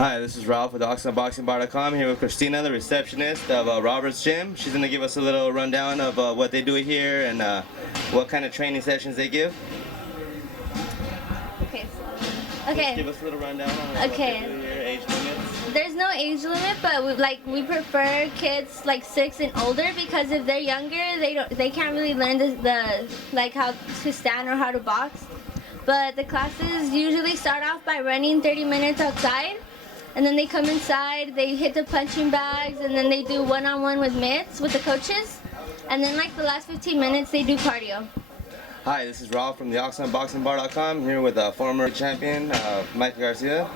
Hi, this is Ralph with OxnardBoxingBar.com here with Christina, the receptionist of Robert's Gym. She's going to give us a little rundown of what they do here and what kind of training sessions they give. Okay. Just give us a little rundown on what they do here, age limits. There's no age limit, but we prefer kids like 6 and older because if they're younger, they can't really learn the how to stand or how to box. But the classes usually start off by running 30 minutes outside, and then they come inside, they hit the punching bags, and then they do one-on-one with mitts with the coaches, and then like the last 15 minutes they do cardio. Hi, this is Ralph from the OxnardBoxingBar.com here with a former champion, Mikey Garcia.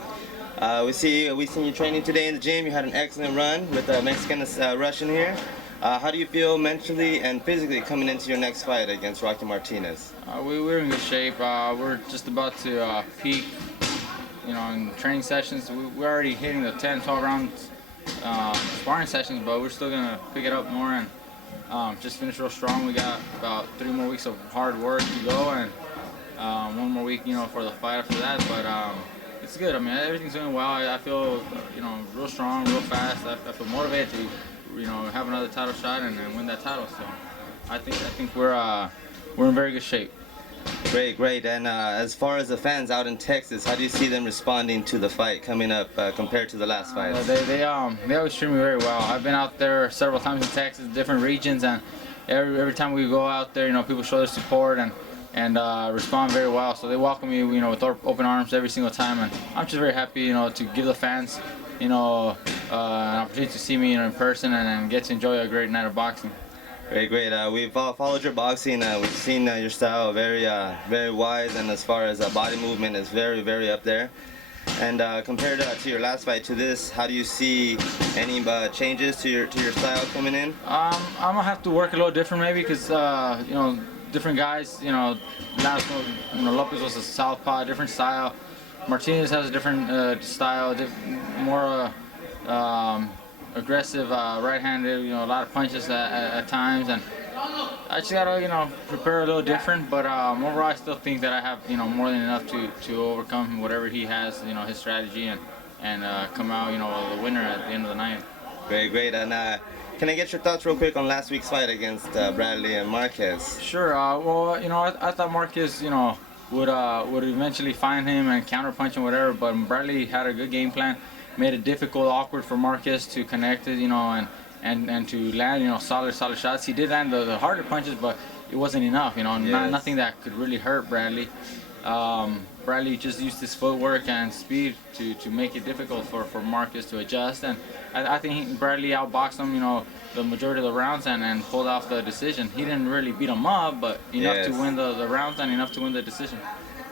We've seen you training today in the gym. You had an excellent run with the Mexican Russian here. How do you feel mentally and physically coming into your next fight against Rocky Martinez? We're in good shape. We're just about to peak, in training sessions. We're already hitting the 10, 12 round sparring sessions, but we're still gonna pick it up more and just finish real strong. We got about 3 more weeks of hard work to go, and 1 more week, for the fight after that. But it's good. I mean, everything's going well. I feel, real strong, real fast. I feel motivated to, have another title shot and win that title. So I think we're in very good shape. Great. And as far as the fans out in Texas, how do you see them responding to the fight coming up compared to the last fight? They always treat me very well. I've been out there several times in Texas, different regions, and every time we go out there, people show their support and respond very well. So they welcome me, with open arms every single time, and I'm just very happy, to give the fans, an opportunity to see me, in person and get to enjoy a great night of boxing. Great. We've followed your boxing. We've seen your style very wise, and as far as body movement is very up there. And compared to your last fight to this, how do you see any changes to your style coming in? I'm gonna have to work a little different maybe because different guys. Last one, Lopez was a southpaw, different style. Martinez has a different style, more aggressive, right-handed. A lot of punches at times, and I just gotta prepare a little different. But overall, I still think that I have more than enough to overcome whatever he has, his strategy, and come out the winner at the end of the night. Great. And can I get your thoughts real quick on last week's fight against Bradley and Marquez? Sure. Well, I thought Marquez, would eventually find him and counterpunch and whatever, but Bradley had a good game plan, made it difficult, awkward for Marquez to connect it, and to land, solid shots. He did land the harder punches, but it wasn't enough, nothing that could really hurt Bradley. Bradley just used his footwork and speed to make it difficult for Marquez to adjust, and I think Bradley outboxed him, the majority of the rounds and pulled off the decision. He didn't really beat him up, but enough to win the rounds and enough to win the decision.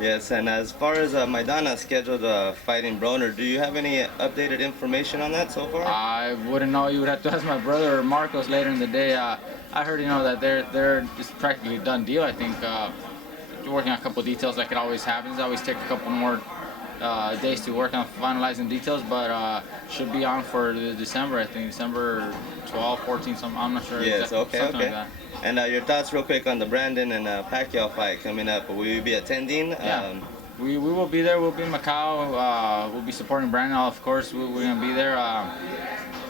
Yes, and as far as Maidana scheduled fighting Broner, do you have any updated information on that so far? I wouldn't know. You would have to ask my brother or Marcos later in the day. I heard that they're just practically done deal. I think working on a couple of details like it always happens. I always take a couple more days to work on finalizing details, but should be on for December. I think December 12, 14, I'm not sure. Yes, exactly, okay. like that. And your thoughts real quick on the Brandon and Pacquiao fight coming up. Will you be attending? Yeah. We will be there. We'll be in Macau. We'll be supporting Brandon, of course. We're going to be there.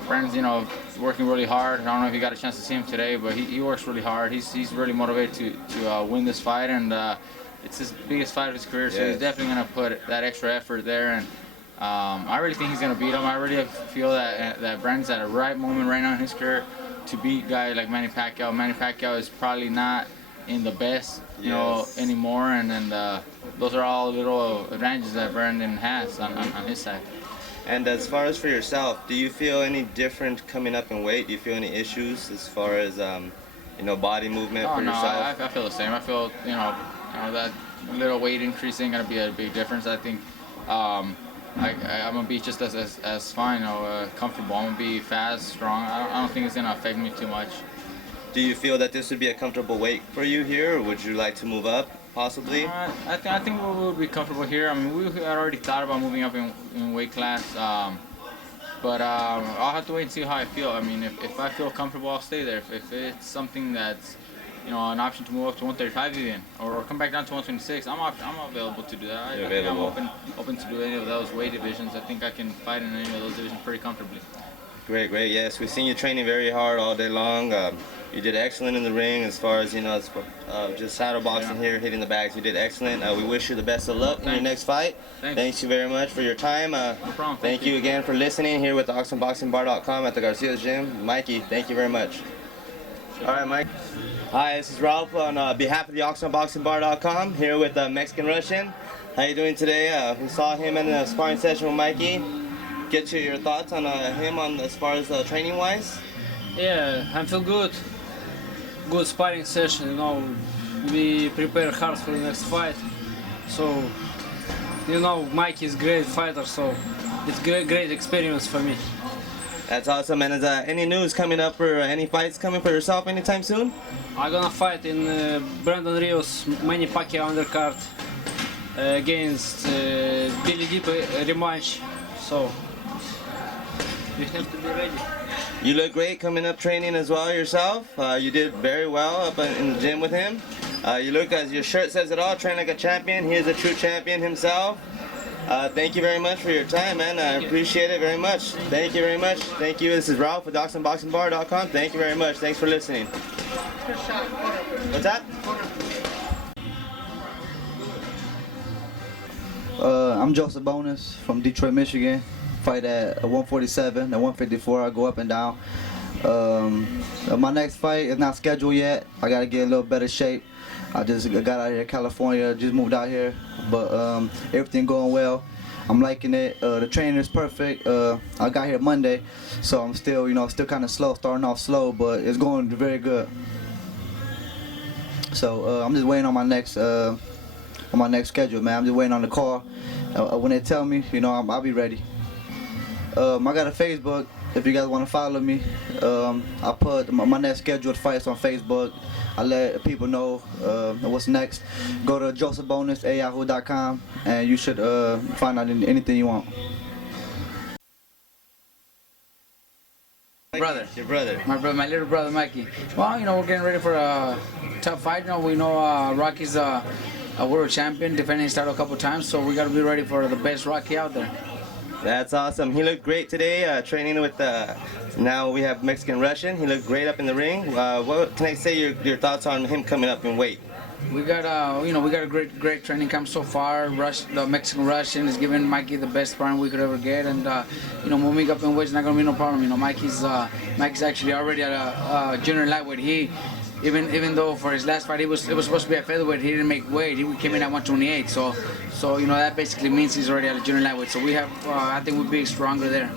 Brandon's, working really hard. I don't know if you got a chance to see him today, but he works really hard. He's really motivated to win this fight, and it's his biggest fight of his career, so he's definitely going to put that extra effort there. And I really think he's going to beat him. I really feel that Brandon's at a right moment right now in his career to beat a guy like Manny Pacquiao. Manny Pacquiao is probably not in the best, anymore, and then those are all little advantages that Brandon has on his side. And as far as for yourself, do you feel any different coming up in weight? Do you feel any issues as far as body movement for yourself? I feel the same. I feel that little weight increase ain't gonna be a big difference. I think I'm gonna be just as fine, comfortable. I'm gonna be fast, strong. I don't think it's gonna affect me too much. Do you feel that this would be a comfortable weight for you here, or would you like to move up, possibly? I think we'll be comfortable here. I mean, we had already thought about moving up in weight class, but I'll have to wait and see how I feel. I mean, if I feel comfortable, I'll stay there. If it's something that's an option to move up to 135 even, or come back down to 126, I'm available to do that. I think I'm open to do any of those weight divisions. I think I can fight in any of those divisions pretty comfortably. Great, great. Yes, we've seen you training very hard all day long. You did excellent in the ring as far as, just saddle boxing here, hitting the bags. You did excellent. We wish you the best of luck in your next fight. Thanks you very much for your time. No problem. Thank you again for listening here with the OxnardBoxingBar.com at the Garcia's gym. Mikey, thank you very much. All right, Mike. Hi, this is Ralph on behalf of the OxnardBoxingBar.com here with Mexican Russian. How you doing today? We saw him in the sparring session with Mikey. Get your thoughts on him as far as training wise. Yeah, I feel good. Good sparring session. We prepare hard for the next fight. So, Mike is a great fighter. So, it's great experience for me. That's awesome. And is any news coming up or any fights coming for yourself anytime soon? I'm gonna fight in Brandon Rios Manny Pacquiao undercard against Billy Deep rematch. So. You have to be ready. You look great coming up training as well yourself. You did very well up in the gym with him. You look, as your shirt says it all, train like a champion. He is a true champion himself. Thank you very much for your time, man. I appreciate it very much. Thank you very much. Thank you. This is Ralph with OxnardBoxingBar.com. Thank you very much. Thanks for listening. What's that? I'm Joseph Bonus from Detroit, Michigan. Fight at 147, at 154, I go up and down. My next fight is not scheduled yet. I gotta get a little better shape. I just got out here, California, just moved out here, but everything going well. I'm liking it. The training is perfect. I got here Monday, so I'm still, still kind of slow, starting off slow, but it's going very good. So I'm just waiting on my next schedule, man. I'm just waiting on the call. When they tell me, I'll be ready. I got a Facebook. If you guys want to follow me, I put my next scheduled fights on Facebook. I let people know what's next. Go to josephbonus@yahoo.com and you should find out anything you want. Your brother. My little brother Mikey. Well, we're getting ready for a tough fight. We know Rocky's a world champion, defending his title a couple times, so we got to be ready for the best Rocky out there. That's awesome. He looked great today, training with, now we have Mexican Russian. He looked great up in the ring. What can I say your thoughts on him coming up in weight? We got a great training camp so far. The Mexican Russian is giving Mikey the best sparring we could ever get, and moving up in weight is not gonna be no problem. Mikey's actually already at a junior lightweight. Even though for his last fight it was supposed to be a featherweight, he didn't make weight. He came in at 128. So that basically means he's already at a junior lightweight. So we have, I think we'll be stronger there.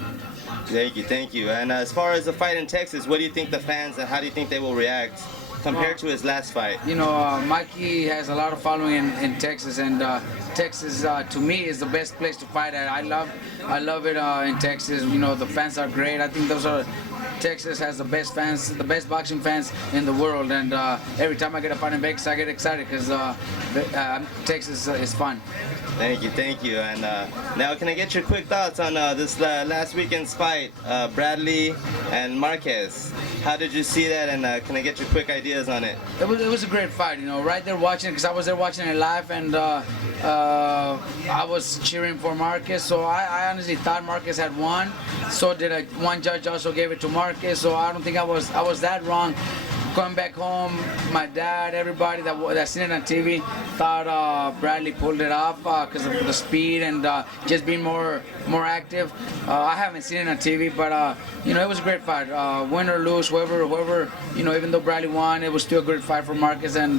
Thank you. And as far as the fight in Texas, what do you think the fans and how do you think they will react compared to his last fight? Mikey has a lot of following in Texas, and Texas to me is the best place to fight at. I love it in Texas. The fans are great. I think Texas has the best fans, the best boxing fans in the world, and every time I get a fight in Vegas, I get excited because Texas is fun. Thank you. And now, can I get your quick thoughts on this last weekend's fight, Bradley and Marquez? How did you see that, and can I get your quick ideas on it? It was a great fight, right there watching, because I was there watching it live, and I was cheering for Marquez, so I honestly thought Marquez had won. So did one judge also gave it to Marquez, so I don't think I was that wrong. Going back home, my dad, everybody that seen it on TV thought Bradley pulled it off because of the speed and just being more active. I haven't seen it on TV, but it was a great fight. Win or lose, whoever, even though Bradley won, it was still a great fight for Marquez, and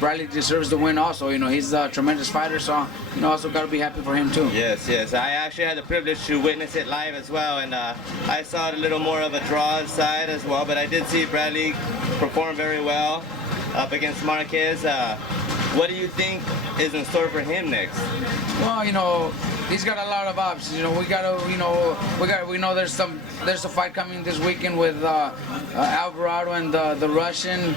Bradley deserves the win also. He's a tremendous fighter, so also got to be happy for him too. Yes. I actually had the privilege to witness it live as well, and I saw it a little more of a draw side as well, but I did see Bradley perform very well up against Marquez. What do you think is in store for him next? Well, he's got a lot of options. We know there's a fight coming this weekend with Alvarado and the Russian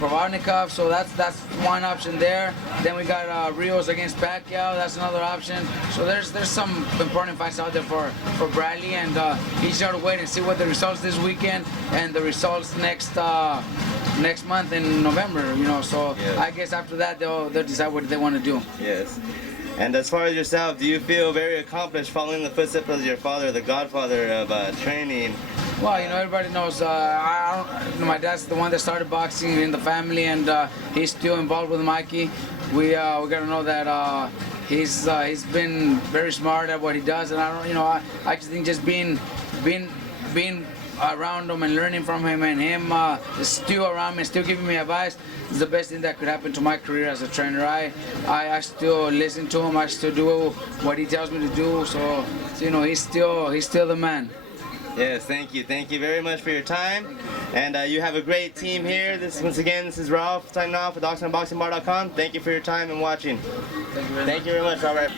Provodnikov. So that's one option there. Then we got Rios against Pacquiao. That's another option. So there's some important fights out there for Bradley, and he's got to wait and see what the results this weekend and the results next next month in November. You know, so Yeah. I guess after that they'll decide what they want to do. Yes. And as far as yourself, do you feel very accomplished following the footsteps of your father, the godfather of training? Well, you know, everybody knows my dad's the one that started boxing in the family, and he's still involved with Mikey. We gotta know that he's been very smart at what he does, and I just think just being around him and learning from him, and him still around me, still giving me advice, is the best thing that could happen to my career as a trainer. I still listen to him. I still do what he tells me to do. So you know, he's still the man. Yes, thank you. Thank you very much for your time. And you have a great team here. Once again, this is Ralph signing off with OxnardBoxingBar.com. Thank you for your time and watching. Thank you very much. Thank you very much, Robert.